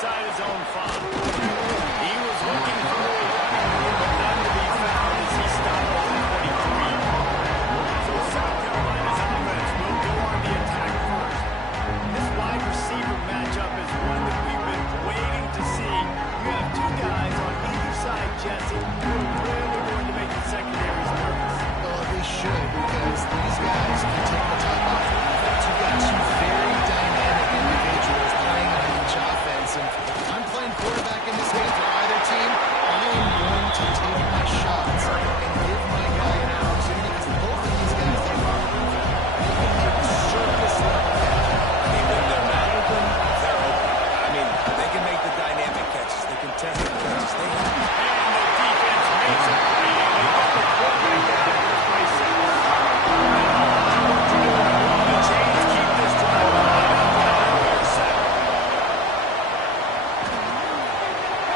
inside his own 5. He was looking for a running room, but none to be found as he stopped at the 23. So South Carolina's offense will go on the attack first. This wide receiver matchup is one that we've been waiting to see. You have two guys on either side, Jesse, who are really going to make the secondaries nervous. Well, they should, because these guys can take the top off the defense. You've got two very dynamic individuals playing on each offense, and I'm playing quarterback in this game for either team. I am going to take my shots and give my guy an opportunity, because both of these guys, they can make surface level catches. I mean, when they're not open, they're open. I mean, they can make the dynamic catches, the contested catches. They have. And the defense makes it. They got the quarterback down in the play set. The Chains keep this drive alive after that earlier set.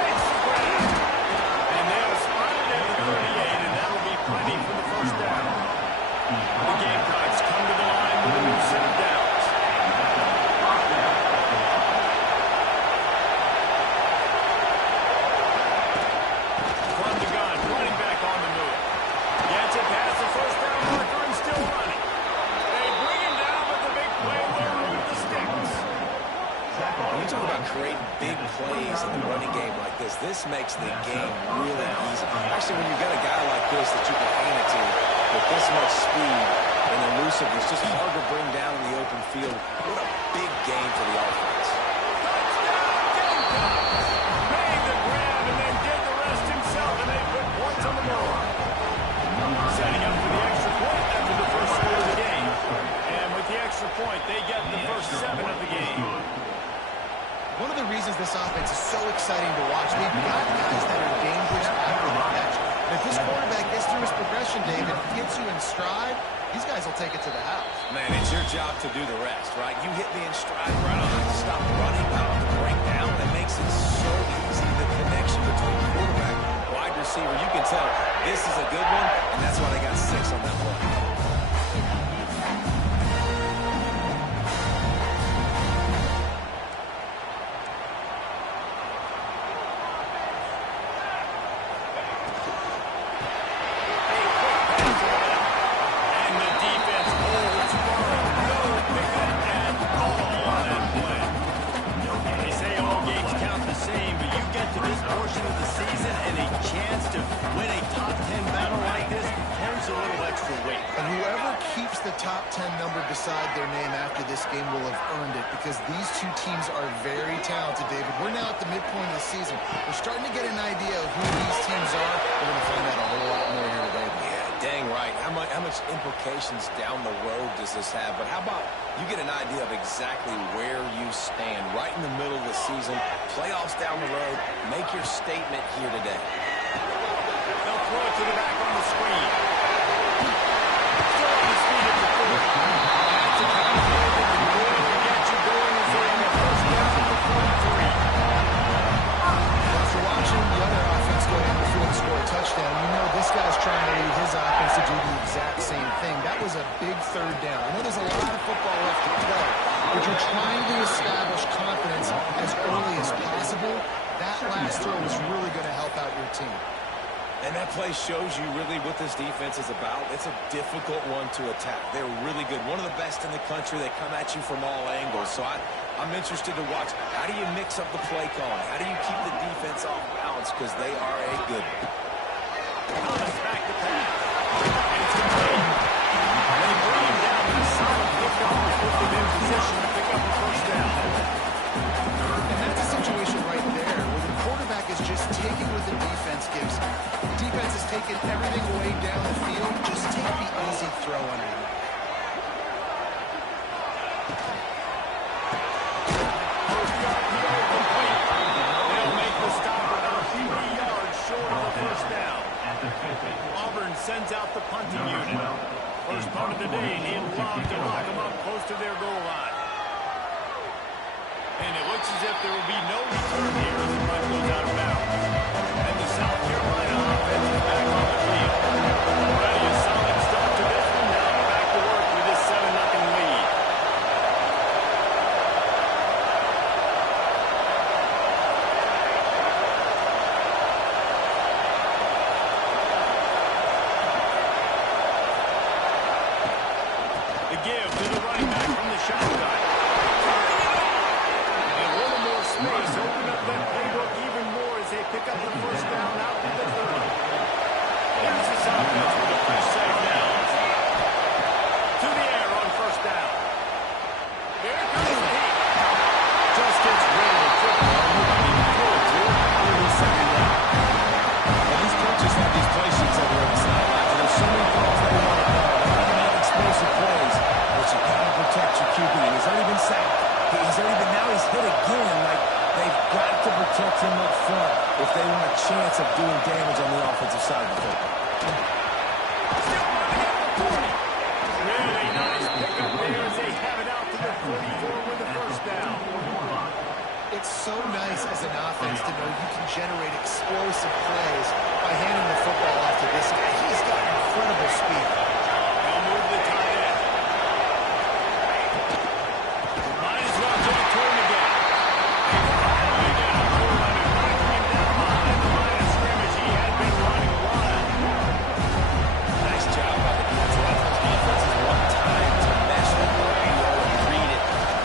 It's Graham. And they'll spot it at the 38, and that'll be plenty for the first down. The Gamecocks come to the line with a new set of downs. From the gun, running back on the move. Gets it past the first down marker and still running. They bring him down, but the big play there with the sticks. When you talk about creating big plays in the running game like this makes the game really easy. Actually, when you've got a guy like this that you can hand it to with this much speed and elusiveness, just hard to bring down in the open field. What a big game for the offense. Touchdown, Gamecocks! Made the grab and then did the rest himself, and they put points on the board. Setting up for the extra point after the first score of the game. And with the extra point, they get the first 7 of the game. One of the reasons this offense is so exciting to watch, they've got guys that are dangerous after the catch. And if this quarterback gets through his progression, David, gets you in stride, these guys will take it to the house. Man, it's your job to do the rest, right? You hit me in stride, right? I don't have to stop running. I don't have to break down. That makes it so easy. The connection between quarterback, wide receiver, you can tell this is a good one, and that's why they got 6 on that play. And the defense holds firm. No pickup at all on that play. They say all games count the same, but you get to this portion of the season and a chance to win a top 10 battle like this, there's a little extra weight. And whoever keeps the top 10 number beside their name after this game will have earned it, because these two teams are very talented, David. We're now at the midpoint of the season. We're starting to get an idea of who these teams are. We're going to find out a whole lot more here today. Yeah, dang right. How much implications down the road does this have? But how about you get an idea of exactly where you stand right in the middle of the season, playoffs down the road, make your statement here today. They'll throw it to the back on the screen. Still on his feet at the 40. That's a kind of play that can really get you going as they're in the first down at the 43. After watching the other offense go down the field and score a touchdown, you know this guy's trying to lead his offense to do the exact same thing. That was a big third down. I know there's a lot of football left to play, but you're trying to establish confidence as early as possible. That last throw is really going to help out your team. And that play shows you really what this defense is about. It's a difficult one to attack. They're really good. One of the best in the country. They come at you from all angles. So I'm interested to watch. How do you mix up the play calling? How do you keep the defense off balance? Because they are a good one. Thomas back to pass. And it's complete. They bring him down with a solid pickup and put them in position to pick up the first down. And that's a situation right there where the quarterback is just taking what the defense gives him. The defense is taking everything away down the field. Just take the easy throw on him. First RPO complete. They'll make the stop about 3 yards short of the first down. Auburn sends out the punting unit. First punt of the day, and he'd love to lock them up close to their goal line. And it looks as if there will be no return here as the punt goes out of bounds. And the South Carolina offense is back on the field. Already a solid start to this one. Now back to work with this 7-0 lead. protect him up front if they want a chance of doing damage on the offensive side of the football. Really nice pickup there as they have it out to the 44 with the first down. It's so nice as an offense to know you can generate explosive plays by handing the football off to this guy. He's got incredible speed. They'll move the tight end. Might as well do a turn again. Finally got a pull on him, knocking him down behind the line of scrimmage. He had been running wild. Nice job by the defense. Defense's one time to mesh with the radio and read it.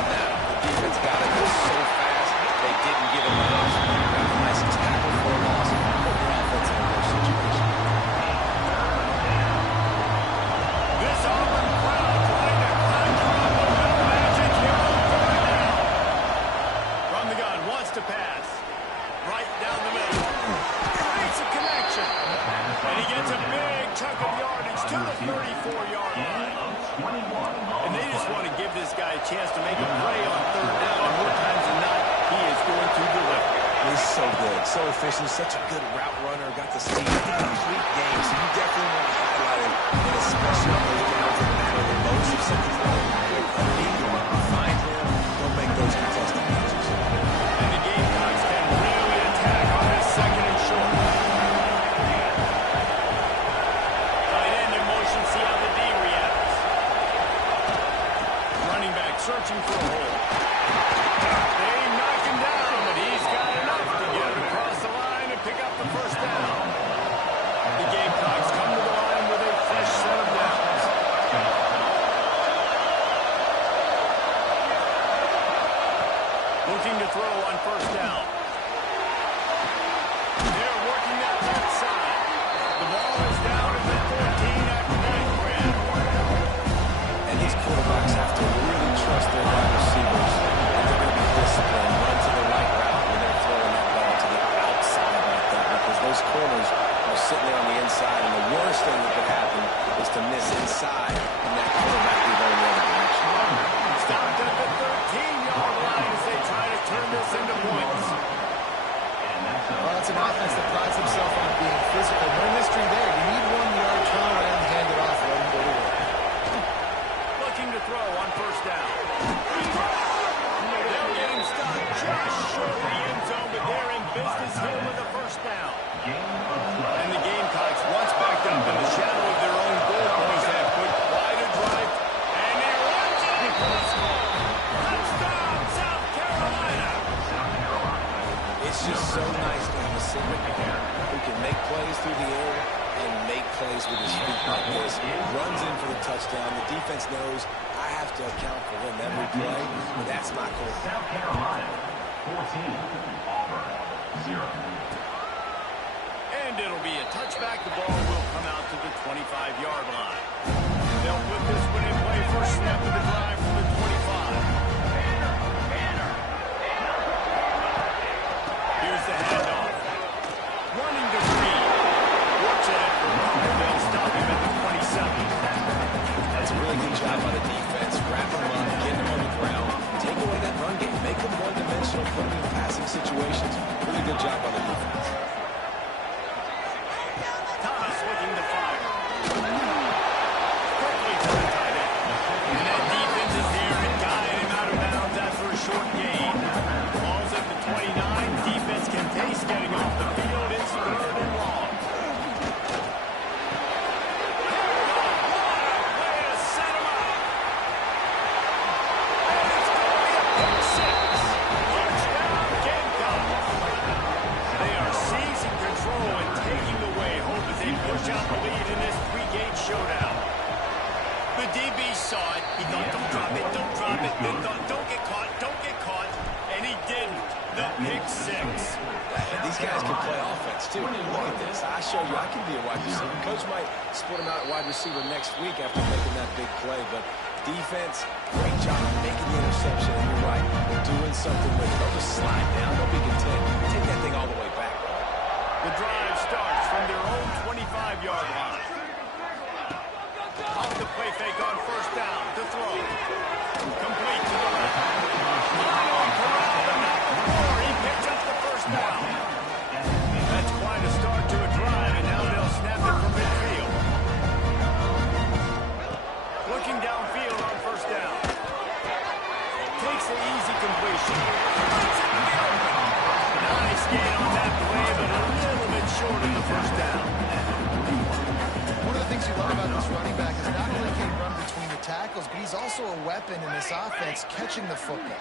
Now the defense got it so fast they didn't give him a loss. Got a nice tackle for a loss. Put the offense in a worse situation. This Auburn crowd trying to conjure up a little magic here on third down. From the gun, wants to pass. Right down the middle. Creates a connection. And he gets a big chunk of yardage to the 34-yard line. And they just want to give this guy a chance to make a play on third down. And more times than not, he is going to deliver. He's so good, so efficient, such a good route runner. Got to see the complete game, so you definitely want to highlight him, and especially on those downs that matter the most. If something's going quick, find him, he'll make those contested catches. And the Gamecocks can really attack on this second and short. Tight end in motion, see how the D reacts. Running back searching for a hole. They knock him down, but he's got enough to get it across the line and pick up the first down. The Gamecocks come to the line with a fresh set of downs. Looking to throw on first down. They're working that left side. The ball is down at the 14 after that grab. And these quarterbacks have to really trust their wide receivers. They're going to be disciplined, run to the right route when they're throwing that ball to the outside like that, because those corners are sitting there on the inside, and the worst thing that could happen is to miss inside and that quarterback be going the other direction. Stopped at the 13-yard line as they try to turn this into points. Well, it's an offense that prides himself on being physical. No mystery there. You need 1 yard, turn around, hand it off, let him go to work. Looking to throw on first down. They'll get him stopped just short of the end zone, but they're in business here with the first down. And the Gamecocks, once backed up in the shadow of their own goal post, have put quite a drive. And he runs it for the score. Touchdown, South Carolina. It's just so nice to have a center who can make plays through the air and make plays with his feet like this. Runs in for the touchdown. The defense knows I have to account for him every play, but that's my goal. South Carolina, 14, Auburn, 0. And it'll be a touchback. The ball will come out to the 25-yard line. They'll put this one in play first snap of the drive from the 25. Here's the handoff. Running to Reed. Works ahead for Walker. They'll stop him at the 27. That's a really good job by the defense. Wrap him up, get him on the ground, take away that run game, make him one-dimensional, put him in passing situations. Really good job by the defense. Thomas looking to fire. Quickly to the tight end. And that defense is there and guide him out of bounds after a short gain. Ball's at the 29. Defense can taste getting off the field. It's third and long. Showdown. The DB saw it. He thought, don't drop it, don't drop it. Then thought, don't get caught, don't get caught. And he didn't. The pick six. These guys can play offense, too. Look at this. I show you I can be a wide receiver. Coach might split him out at wide receiver next week after making that big play. But defense, great job making the interception. And you're right, they're doing something with it. Don't just slide down. Don't be content. Take that thing all the way back. The drive starts from their own 25-yard line. Off the play fake on first down to throw. Complete to the left. He picked up the first down. completion. Puts it in the open. Nice gain on that play, but a little bit short in the first down. One of the things you love about this running back is not only can he run between the tackles, but he's also a weapon in this offense catching the football.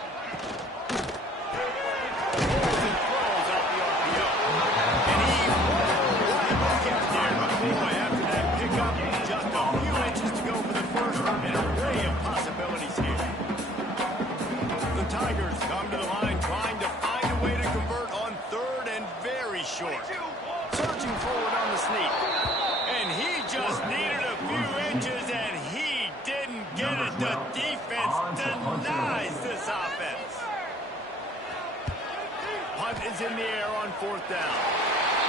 Short. Searching forward on the sneak. And he just needed a few inches, and he didn't get it. The defense denies this offense. Punt is in the air on fourth down.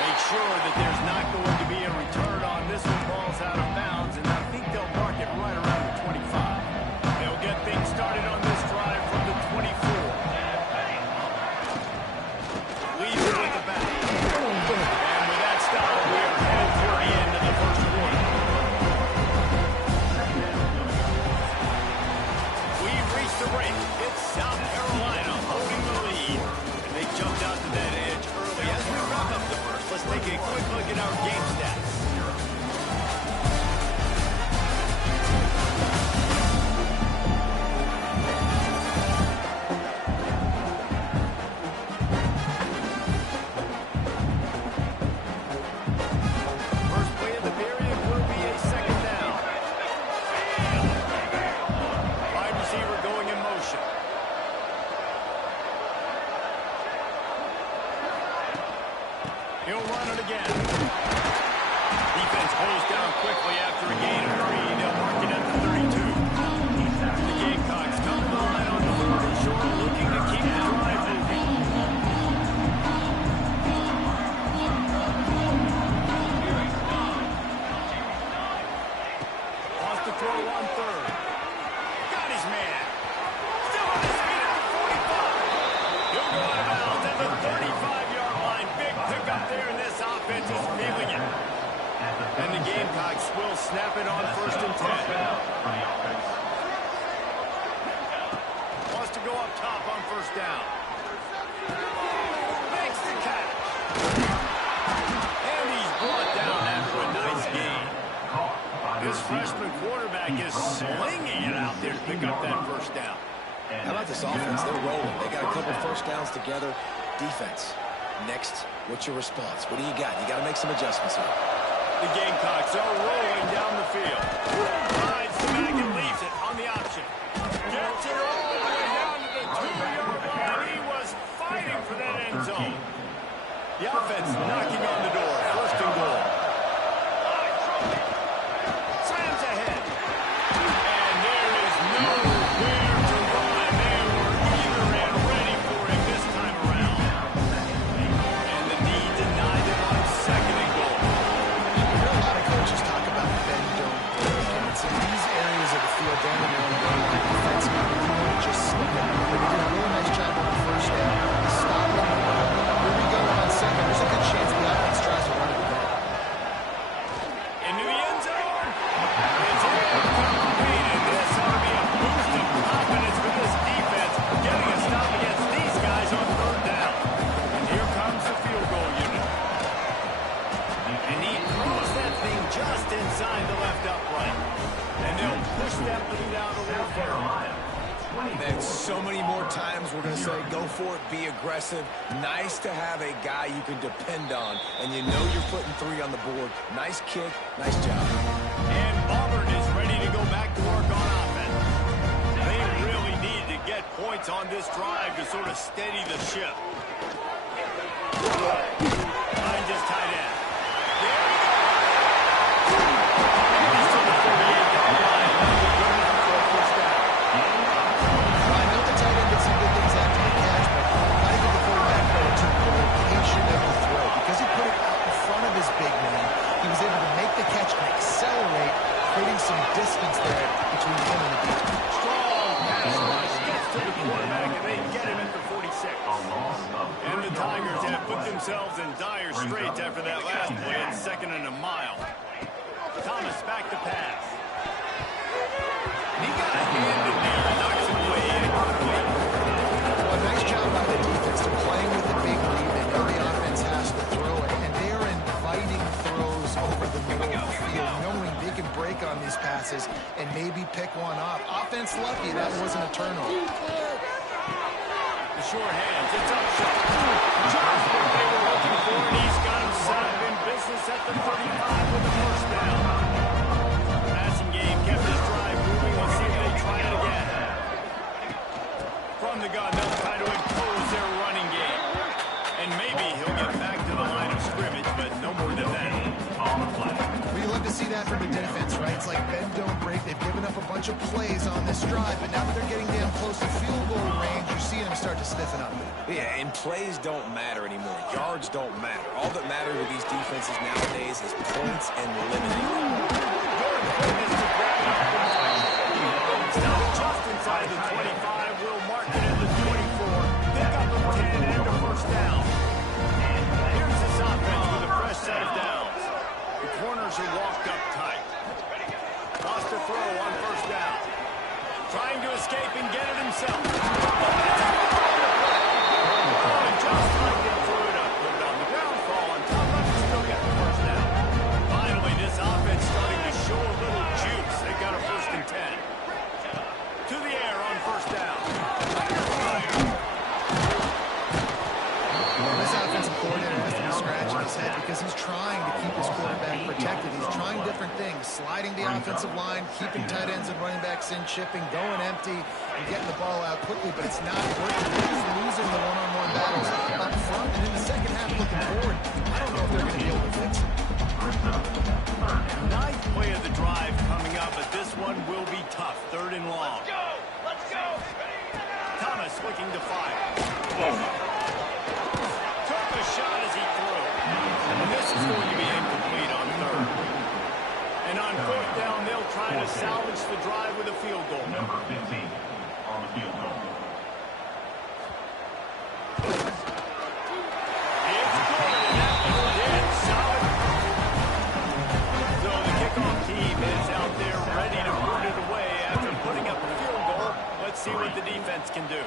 Make sure that there's not going to be a return on this one. Ball's out of bounds, and I think they'll mark it right around the 25. They'll get things started on this drive from the 24. Leaves it with the back. It's South Carolina holding the lead. And they jumped out to that edge early. As we wrap up the first, let's take a quick look at our game stats. First play of the period will be a second down. Wide receiver going in motion. He'll run it again. Defense pulls down quickly after a gain of 3. They'll mark it at the 32. The Gamecocks come to the line on the 3rd and short, looking to keep the drive moving. Wants to throw on 3rd. Got his man. Still on his feet at the 45. He'll go out of bounds at the 35-yard line. Big pickup there, and this offense is feeling it. And the Gamecocks will snap it on 1st and 10. Wants to go up top on 1st down. Makes the catch. And he's brought down after a nice gain. This freshman quarterback is slinging it out there to pick up that 1st down. How about this offense? They're rolling. They got a couple first downs together. Defense. Next, what's your response? What do you got? You got to make some adjustments here. The Gamecocks are rolling down the field. Finds the bag and leaves it on the option. Gets it all the way down to the 2-yard line. He was fighting for that end zone. The offense knocking on the door. 1st and goal. Slams ahead. And there is nowhere to run. They were eager and ready for him this time around. And the D denied him on 2nd and goal. You hear a lot of coaches talk about bend, don't break. And it's in these areas of the field, down in the own goal line, defense just slip it. They did a really nice job on the 1st down. Stop on the run. Here we go on 2nd. There's a good chance the offense tries to run it back. Into the end zone. It's incomplete, and this ought to be a boost of confidence for this defense, getting a stop against these guys on 3rd down. And here comes the field goal unit. And he throws that thing just inside the left upright. And they'll push that lead out a little further. And so many more times we're going to say, go for it, be aggressive. Nice to have a guy you can depend on, and you know you're putting 3 on the board. Nice kick, nice job. And Auburn is ready to go back to work on offense. They really need to get points on this drive to sort of steady the ship. Finds his tight end. There he goes! He's to the 48-yard line. Good enough for a 1st down. I know the tight end did some good things after the catch, but I give the quarterback credit to the location of the throw. Because he put it out in front of his big man, he was able to make the catch and accelerate, creating some distance there between him and the defense. Strong pass rush gets to the quarterback, and they get him at the 46. And the Tigers have put themselves in dire straits after that last play at 2nd and a mile. Thomas back to pass. And he got a hand in there and knocks it away. and maybe pick one off. Offense lucky that wasn't a turnover. The sure hands, it's up. Just what they were looking for, and he's got him set up in business at the 35 with the first down. Passing game kept his drive moving. Let's see if they try it again. From the gun, they'll try to impose their running game. And maybe he'll get back to the line of scrimmage, but no more than that. On the play. Well, you love to see that from the defense, right? It's like bend, don't break. They've given up a bunch of plays on this drive, but now that they're getting damn close to field goal range, you're seeing them start to stiffen up. Yeah, and plays don't matter anymore. Yards don't matter. All that matters with these defenses nowadays is points and limiting. Stop just inside the 25. Will mark it at the 24. Pick up a 10 and a first down. Here's this offense with a fresh set of downs. The corners are walked up tight. Lost a throw on first down. Trying to escape and get it himself. And just like they threw it up, put it on the ground, fall on top of it, still get the first down. Finally, this offense starting to show a little juice. They got a 1st and 10. To the air on first down. This offensive coordinator has to be scratching his head because he's trying to keep his quarterback protected. He's trying different things, sliding the offensive line, keeping tight ends and running backs in, chipping, going empty, and getting the ball out quickly, but it's not working. He's losing the one-on-one battles up front, and in the second half looking forward, I don't know if they're going to be able to fix it. Ninth play of the drive coming up, but this one will be tough. 3rd and long. Let's go! Thomas looking to fire. Took a shot as he threw. And this is going to be incomplete on 3rd. And on 4th down, they'll try to salvage the drive with a field goal. Number 15 on the field goal. It's good, and that one did. Solid. So the kickoff team is out there ready to put it away after putting up a field goal. Let's see what the defense can do.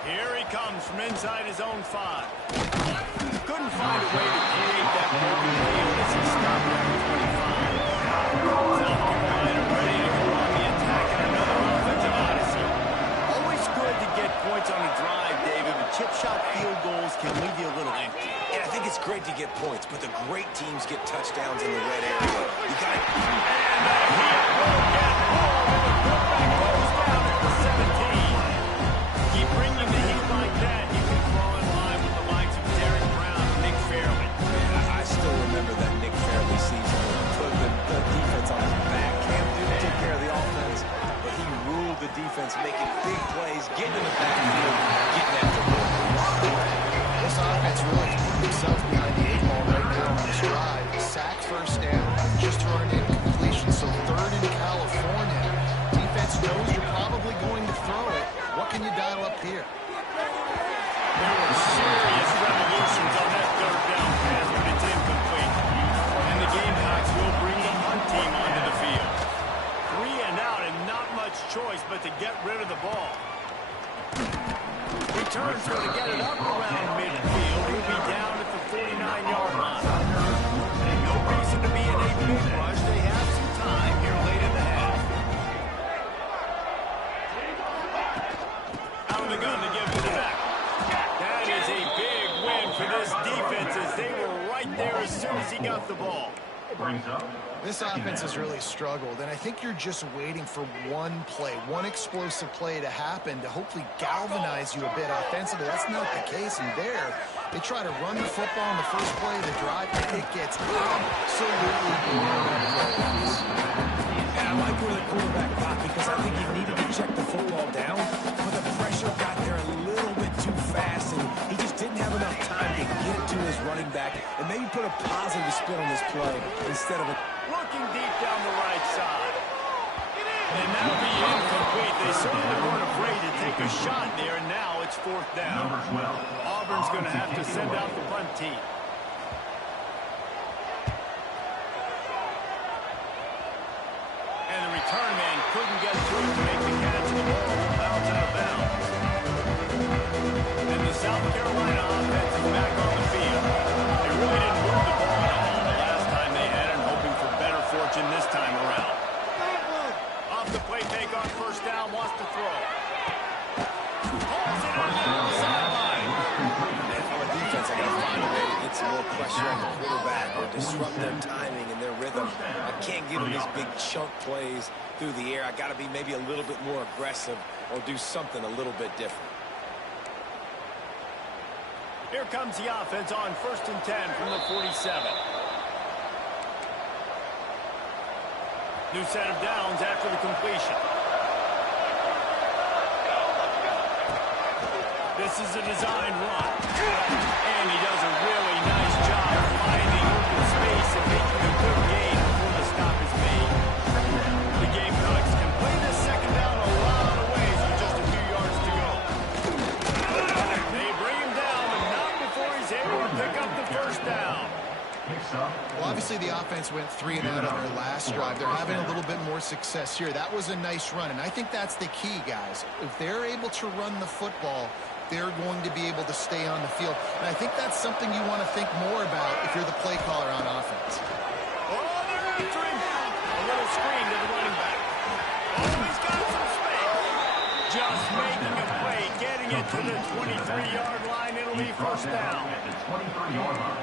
Here he comes from inside his own 5. Couldn't find a way to create that broken field as he stopped at the 25. South Carolina ready to go on the attack in another offensive odyssey. Always good to get points on a drive, David, but chip shot field goals can leave you a little empty. Yeah, I think it's great to get points, but the great teams get touchdowns in the red area. You got to... And the hit will get home, and the quarterback goes down at the 17. Keep bringing the heat like that, you can fall in line with the likes of Derek Brown and Nick Fairley. I still remember that Nick Fairley season. Put the defense on his back. Cam Newton took care of the offense, but he ruled the defense, making big plays, getting in the backfield, getting after goals. This offense really put themselves behind the 8 ball right there on this drive. Sacked first down, just throwing in completion. So 3rd in California. Defense knows you're probably going to throw it. What can you dial up here? There were serious revolutions on that 3rd down pass, but it's incomplete. And the Gamecocks will bring the punt team onto the field. 3 and out, and not much choice but to get rid of the ball. Returns going to get it up around midfield. He'll be down at the 49-yard line. No reason to be in a big rush. They have some time here late in the half. Out of the gun to give to the back. That is a big win for this defense as they were right there as soon as he got the ball. Brings up. This offense has really struggled, and I think you're just waiting for one play, one explosive play to happen to hopefully galvanize you a bit offensively. That's not the case, and there, they try to run the football in the first play of the drive, and it gets absolutely blown up. And I like where the quarterback got because I think he needed to check the football down, but the pressure got there a little bit too fast, and he just didn't have enough time to get it to his running back and maybe put a positive spin on this play instead of a... Looking deep down the right side. And that'll be incomplete. They certainly weren't afraid to take a shot there, and now it's 4th down. Number 12. Auburn's going to have to send out the punt team. And the return man couldn't get through to make the catch, and the ball will bounce out of bounds. And the South Carolina offense is back on the field. They really didn't move the ball at all the last time they had it, hoping for better fortune this time around. pressure on the quarterback or disrupt their timing and their rhythm. I can't give them these big chunk plays through the air. I got to be maybe a little bit more aggressive or do something a little bit different. Here comes the offense on 1st and 10 from the 47. New set of downs after the completion. This is a design run. And he does a really nice job of finding open space and making a good gain before the stop is made. The Gamecocks can play this second down a lot of ways with just a few yards to go. They bring him down, but not before he's able to pick up the first down. Well, obviously the offense went 3 and out on their last drive. They're having a little bit more success here. That was a nice run, and I think that's the key, guys. If they're able to run the football, they're going to be able to stay on the field. And I think that's something you want to think more about if you're the play caller on offense. Oh, they're after him. A little screen to the running back. Oh, he's got some space. Just making a play, getting it to the 23-yard line. It'll be first down.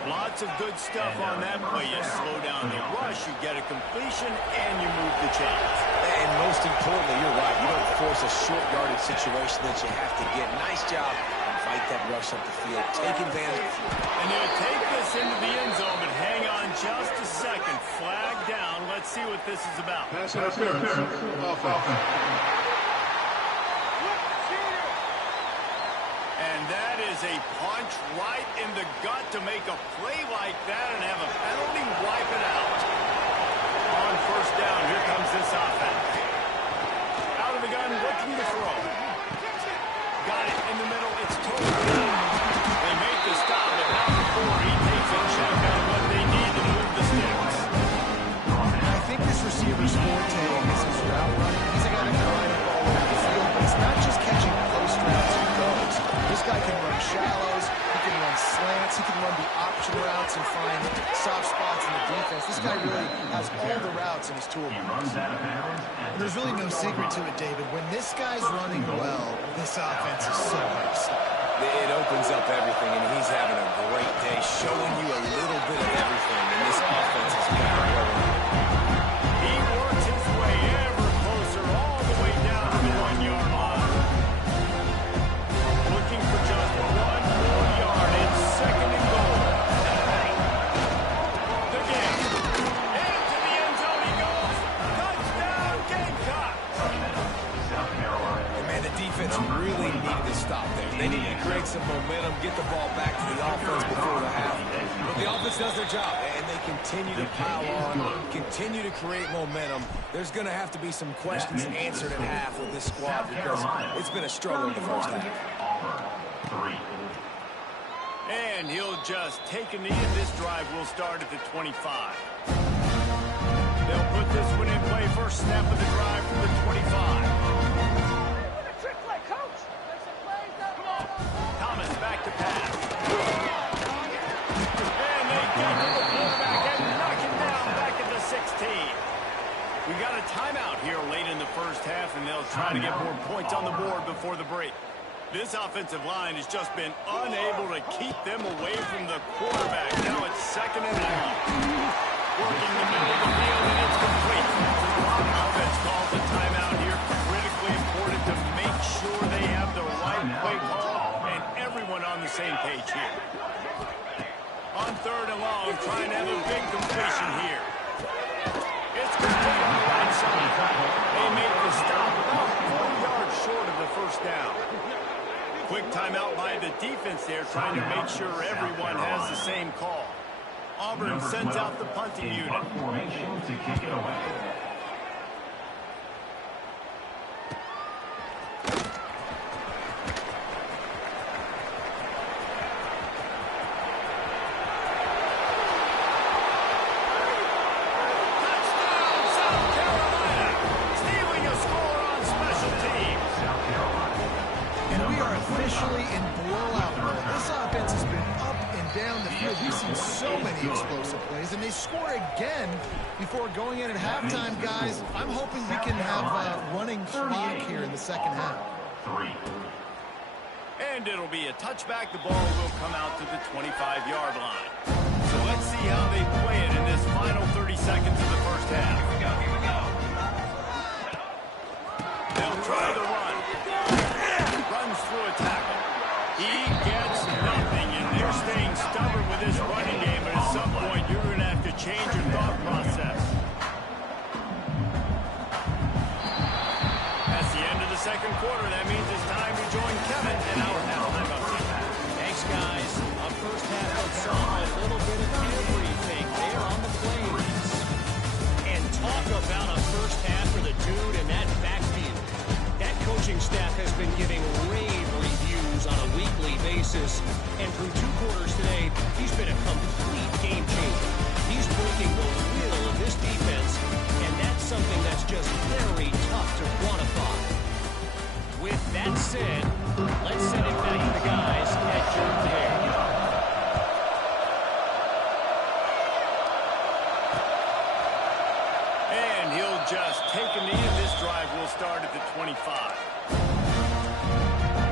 Lots of good stuff on that play. You slow down the rush, you get a completion, and you move the chains. And most importantly, you're right. You don't force a short yardage situation that you have to get. Nice job. Fight that rush up the field. Take advantage. And he'll take this into the end zone, but hang on just a second. Flag down. Let's see what this is about. Pass interference. Offense. And that is a punch right in the gut to make a play like that and have a penalty wipe it out. On first down, here comes this offense. Out of the gun, looking to throw. Got it in the middle. It's totally down. They make the stop, but not before he takes a check on what they need to move the sticks. I think this receiver's forte is his route running. He's a guy that can line up all over the field, but it's not just catching post routes and goes. This guy can run shallows, he can run slants, he can run the option routes and find soft spots in the defense. This guy really has all the routes in his toolbox. There's really no secret to it, David. When this guy's running well, this offense is so hard to stop. It opens up everything, and he's having a great day, showing you a little bit of everything, and this offense is got to go. He works his way ever closer all the way down to the 1-yard line. Looking for just 1 more yard. It's second and goal. The game. Into the end zone he goes. Touchdown, Gamecocks. And man, the defense really needed to stop there. They needed to create some momentum, get the ball back to the offense before the half. But the offense does their job, and they continue to pile on, continue to create momentum. There's going to have to be some questions answered at half with this squad because it's been a struggle in the first half. And he'll just take a knee, and this drive will start at the 25. They'll put this one in play. First snap of the drive from the 25. Thomas back to pass. And they get to the quarterback and knock him down back at the 16. We got a timeout here late in the first half, and they'll try to get more points on the board before the break. This offensive line has just been unable to keep them away from the quarterback. Now it's second and 9. Working the middle of the field, and it's complete. Offense calls a timeout here. Critically important to make sure they have the right play call and everyone on the same page here. On third and long, trying to have a big completion here. It's complete on the right side. They make the stop about 4 yards short of the first down. Quick timeout by the defense there, trying to make sure everyone has the same call. Auburn sends out the punting unit. Formation to kick it away. Touchdown, South Carolina! Stealing a score on special teams. And we are officially in blowout mode. This offense has been up and down the field. We've seen so many explosive plays, and they score again before going in at halftime, guys. I'm hoping we can have a running clock here in the second half. And it'll be a touchback. The ball will come out to the 25-yard line. So let's see how they play it in this final 30 seconds of the first half. They'll try the run. Runs through a tackle. He gets nothing, and they're staying stubborn with this running game, but at some point you're going to have to change your thought process. That's the end of the second quarter. That means it's time to join Kevin in our halftime update. Thanks, guys. A first half that saw a little bit of everything there on the plains. And talk about a first half for the dude in that backfield. That coaching staff has been giving rave reviews on a weekly basis. And through 2 quarters today, he's been a complete game changer. He's breaking the will of this defense, and that's something that's just very tough to quantify. With that said, let's send it back to the guys at Jordan Hare. And he'll just take a knee, and this drive will start at the 25.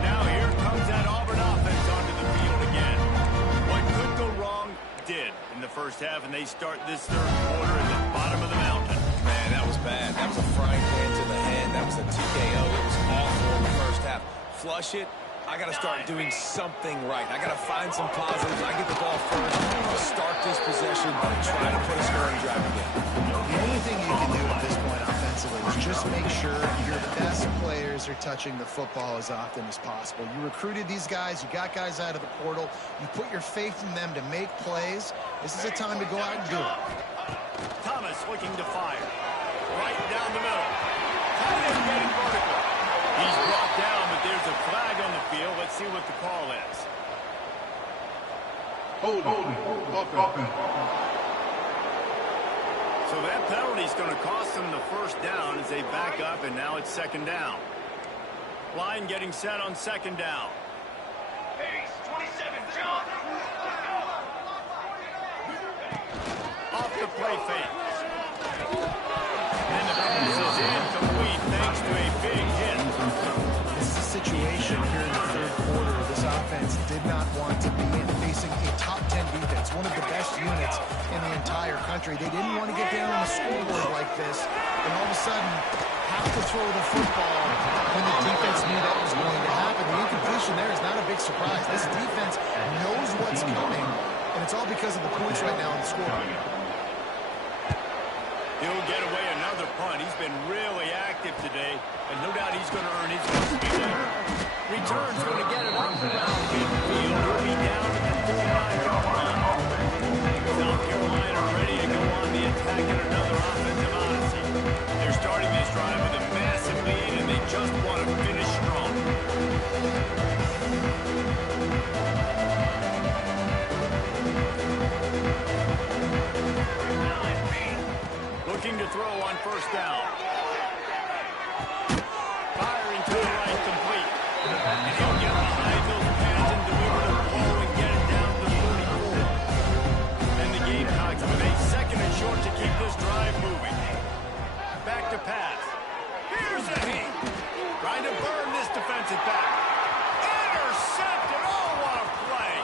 Now here comes that Auburn offense onto the field again. What could go wrong did in the first half, and they start this third quarter at the bottom of the mountain. Man, that was bad. That was a frying pan to the head. That was a TKO. It was awful in the first half. Flush it. I got to start doing something right. I got to find some positives. I get the ball first, start this possession, try to put a scoring drive again. The only thing you can do at this point offensively is just make sure your best players are touching the football as often as possible. You recruited these guys. You got guys out of the portal. You put your faith in them to make plays. This is a time to go out and do it. Thomas looking to fire. Right down the middle. Tight end getting vertical. He's brought down, but there's a flag on the field. Let's see what the call is. Holding. Offense. So that penalty is going to cost them the first down as they back up, and now it's second down. Line getting set on second down. Off the play fake. And the pass is incomplete thanks to a big hit. This is a situation here in the third quarter this offense did not want to be in, facing a top 10 defense, one of the best units in the entire country. They didn't want to get down on the scoreboard like this, and all of a sudden have to throw the football when the defense knew that was going to happen. The incompletion there is not a big surprise. This defense knows what's coming, and it's all because of the points right now on the scoreboard. He'll get away another punt. He's been really active today, and no doubt he's going to earn his first later. Return's going to get it up around midfield. He'll be down at the 49-yard line. South Carolina ready to go on the attack in another offensive odyssey. They're starting this drive with a massive lead, and they just want to finish strong. Looking to throw on first down. Firing to the right, complete. And he'll get behind those pads and deliver the ball and get it down to the 34. And the Gamecocks with a second and short to keep this drive moving. Back to pass. Here's a heat. Trying to burn this defensive back. Intercepted. Oh, what a play.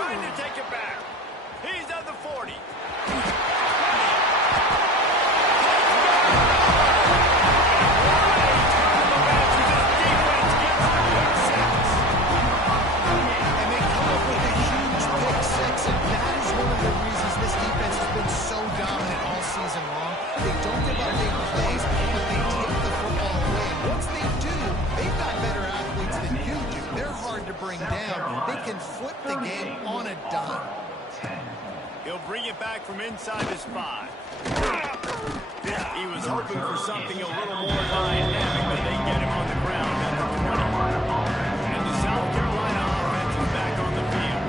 Trying to take it back. He's at the 40. Season long. They don't give up big plays, but they take the football away. And once they do, they've got better athletes than you do. They're hard to bring down. They can flip the game on a dime. He'll bring it back from inside his 5. He was hoping for something a little more dynamic, but they get him on the ground at the 20. And the South Carolina offense is back on the field.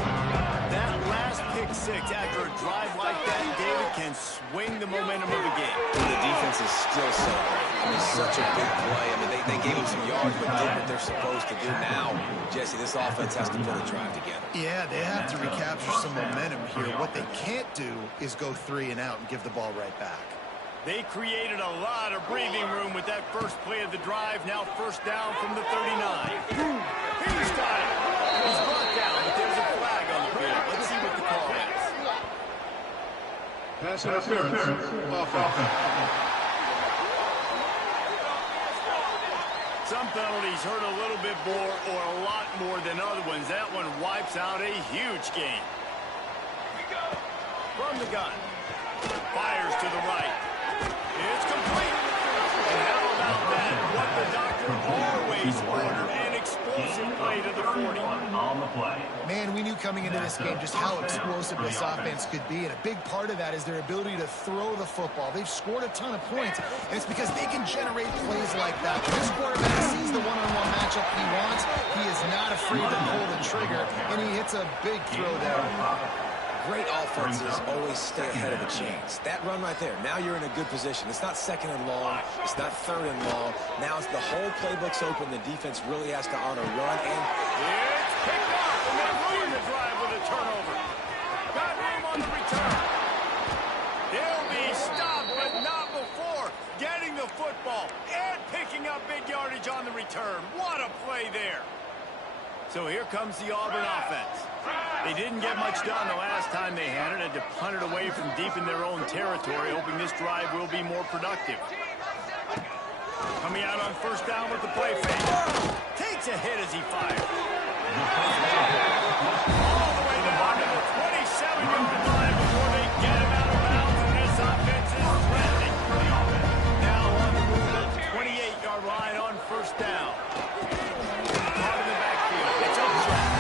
That last pick 6 after a drive like that, David, can swing the momentum of the game. The defense is still so great. I mean, such a big play. I mean, they gave him some yards, but did what they're supposed to do. Now, Jesse, this offense has to put a drive together. Yeah, they have to recapture some momentum here. What they can't do is go 3 and out and give the ball right back. They created a lot of breathing room with that first play of the drive. Now first down from the 39. He's got it. He's brought down, but there's a flag on the field. Let's see what the call is. Pass interference. Offense. Some penalties hurt a little bit more or a lot more than other ones. That one wipes out a huge game. From the gun. Fires to the right. It's complete. And how about that? What the doctor always ordered. An explosive play to the 40. On the play. Man, we knew coming into this game just how explosive this offense could be, and a big part of that is their ability to throw the football. They've scored a ton of points, and it's because they can generate plays like that. When this quarterback sees the one-on-one matchup he wants, he is not afraid to pull the trigger, and he hits a big throw there. Great offenses always stay ahead of the chains. That run right there, now you're in a good position. It's not second and long. It's not third and long. Now it's the whole playbook's open. The defense really has to honor run and... It's picked up, and they ruin the drive with a turnover. Got room on the return. They'll be stopped, but not before getting the football and picking up big yardage on the return. What a play there. So here comes the Auburn offense. They didn't get much done the last time they had it. Had to punt it away from deep in their own territory, hoping this drive will be more productive. Coming out on first down with the play fake. Takes a hit as he fires. All the way down to the 27-yard line before they get him out of bounds, and this offense is threatening. Now on the move at the 28-yard line on first down. Caught in the backfield. It's up shot.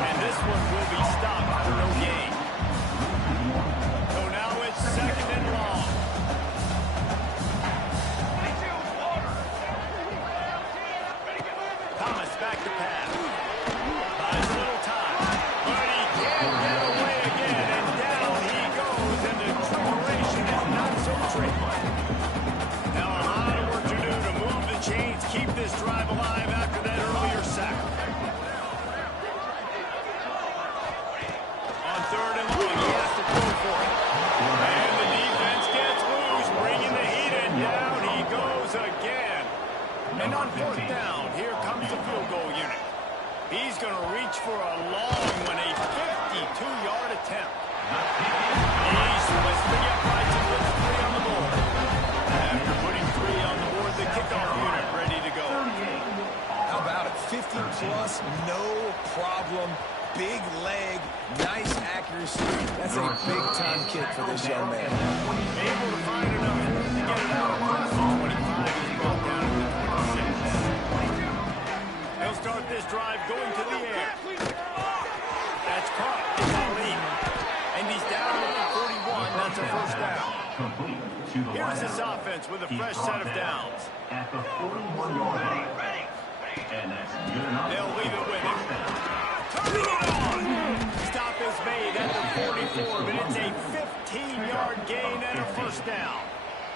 And this one will be stopped for no gain. So now it's second and long. Thomas back to pass. Buys a little time. But he can't get away again. And down he goes. And the preparation is not so tricky. Now a lot of work to do to move the chains, keep this drive alive after that earlier sack. On third and long, he has to go for it. And the defense gets loose, bringing the heat, and down he goes again. And on fourth down, here comes the field goal unit. He's going to reach for a long one, a 52-yard attempt. He's twisting uprights and puts 3 on the board. After putting 3 on the board, the kickoff unit ready to go. How about it? 50-plus, no problem. Big leg, nice accuracy. That's a big-time kick for this young man. Able to find enough room to get it out across the 25. He's brought down to the 26. They'll start this drive going to the air. That's caught. It's a lead. And he's down at the 41. That's a first down. Here's this offense with a fresh set of downs. At the 41-yard line. And that's good enough. They'll leave it with him. Turning it on. Stop is made at the 44, but it's a 15-yard gain and a first down.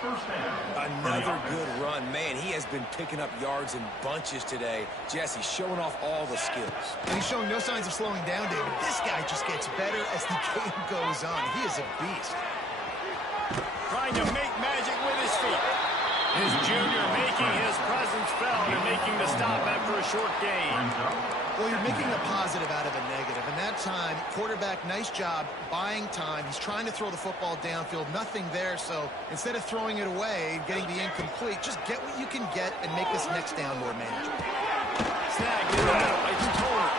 Another good run. Man, he has been picking up yards in bunches today. Jesse showing off all the skills. And he's showing no signs of slowing down, David. This guy just gets better as the game goes on. He is a beast. Trying to make magic with his feet. His junior making his presence felt and making the stop after a short gain. Well, you're making a positive out of a negative. And that time, quarterback, nice job buying time. He's trying to throw the football downfield. Nothing there. So instead of throwing it away, getting the incomplete, just get what you can get and make this next down more manageable. Snag in the middle. It's total.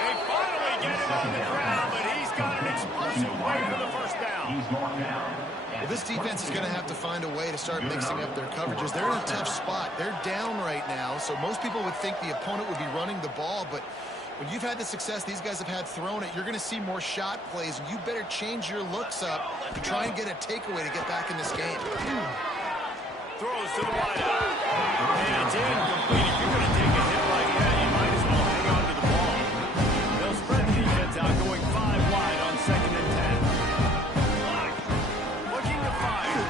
They finally get him on the ground, but he's got an explosive play for the first down. He's marked down. Well, this defense is going to have to find a way to start mixing up their coverages. They're in a tough spot. They're down right now, so most people would think the opponent would be running the ball, but when you've had the success these guys have had throwing it, you're going to see more shot plays, and you better change your looks up to try and get a takeaway to get back in this game. Throws to the wideout. And it's incomplete. If you're going to take a hit like that, you might as well hang on to the ball. They'll spread the defense out, going 5 wide on second and 10. Looking to fire.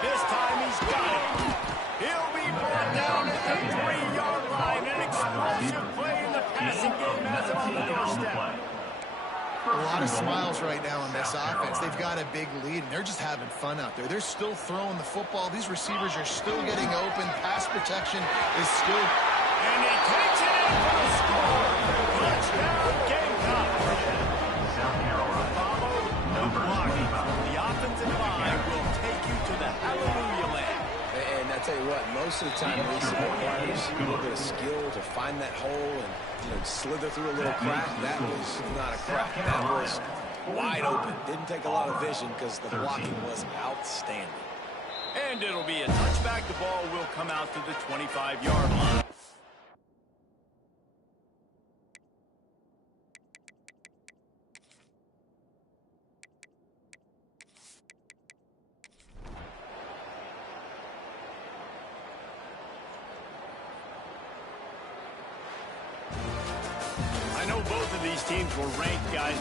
This time he's got it. He'll be brought down at the 3-yard line. An explosive play in the passing game has him on the doorstep. A lot of smiles right now in this offense. They've got a big lead, and they're just having fun out there. They're still throwing the football. These receivers are still getting open. Pass protection is still... And he takes it in for the score. Touchdown, Gamecocks. most of the time, Reese, it requires a little bit of skill to find that hole and slither through a little crack. That was not a crack. That was wide open. Didn't take a lot of vision because the blocking was outstanding. And it'll be a touchback. The ball will come out to the 25-yard line. I know both of these teams were ranked, guys.